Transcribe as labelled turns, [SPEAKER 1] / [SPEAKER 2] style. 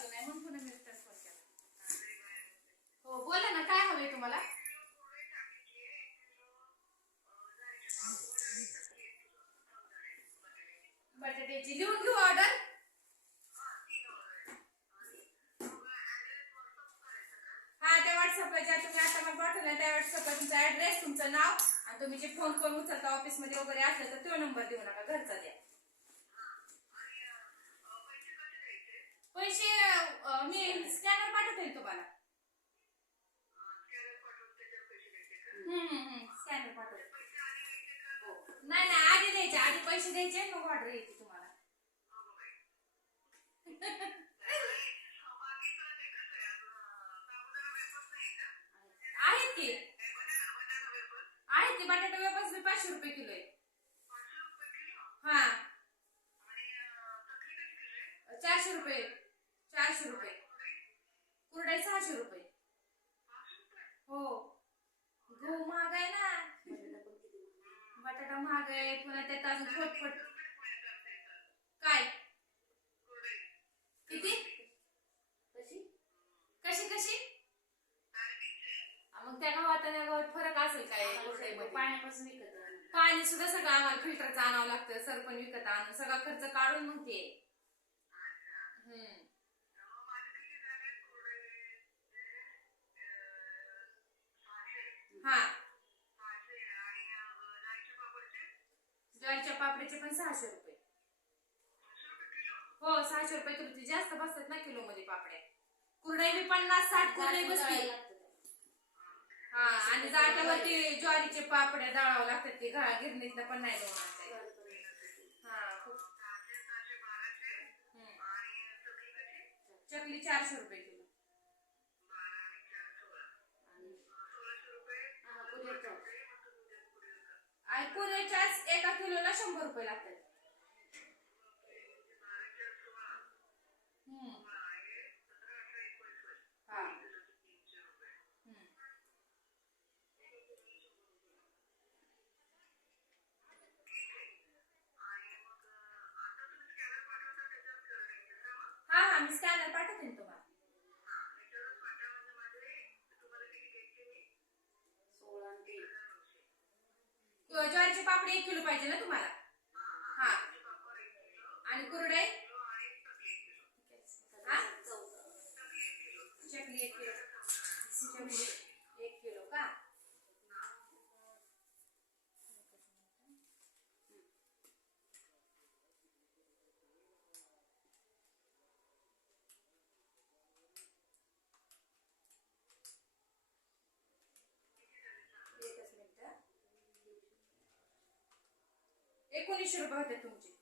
[SPEAKER 1] चालू नाही म्हणून पुन्हा मी रिटर्न फोन केला हो बोला ना काय हवे तुम्हाला? बटाट्याची. लिहून घेऊ ऑर्डर हा त्या व्हॉट्सअपला ज्या तुम्ही आता मला पाठवला त्या व्हॉट्सअपला तुमचा ऍड्रेस तुमचं नाव आणि तुम्ही जे फोन करून उचलता ऑफिसमध्ये वगैरे असलं तर तो नंबर देऊ नका. घरचा द्या. पैसे मी स्कॅनर पाठवते तुम्हाला. स्कॅनर पाठवते. हो. नाही नाही आधी द्यायचे आधी पैसे द्यायचे मग ऑर्डर येते तुम्हाला. आहेत की? आहेत की? बटाटा वेपास पाचशे रुपये किलो आहे हा चारशे रुपये चारशे रुपये कुरडाई सहाशे रुपये. हो. गहू महाग आहे ना. बटाटा महाग आहे पुन्हा त्यात अजून फटफट काय? किती? कशी? कशी मग त्या गावात गावात फरक असेल काय?
[SPEAKER 2] पाण्यापासून विकत.
[SPEAKER 1] पाणी सुद्धा सगळं आम्हाला फिल्टरचं आणावं लागतं सरपण विकत आणून सगळा खर्च काढून मग ते. हम्म. ज्वारीच्या पापडीचे पण सहाशे रुपये. हो सहाशे रुपये किलो ते जास्त बसतात ना किलो मध्ये पापड्या. कुरडई बी पन्नास साठ कुरडई बसली हा आणि जाट्यावरती ज्वारीचे पापड्या दळावं लागतात ते घा गिरणीतलं पण नाही येत. हा. चकली चारशे रुपये किलो
[SPEAKER 2] हा, पुऱ्याचा.
[SPEAKER 1] आणि पुण्याच्याच एका किलोला शंभर रुपये लागतात हम्म. हा. हम्म. हा हा मी स्कॅनर पाठवते ना तुम्हाला
[SPEAKER 2] सोळा आणि तेल.
[SPEAKER 1] ज्वारीची पापडी एक किलो पाहिजे ना तुम्हाला? हा. आणि कुरडई हा
[SPEAKER 2] चौदा.
[SPEAKER 1] चकली एक किलो चकली एक किलो का एकच मिनिट एकोणीसशे रुपये होते तुमचे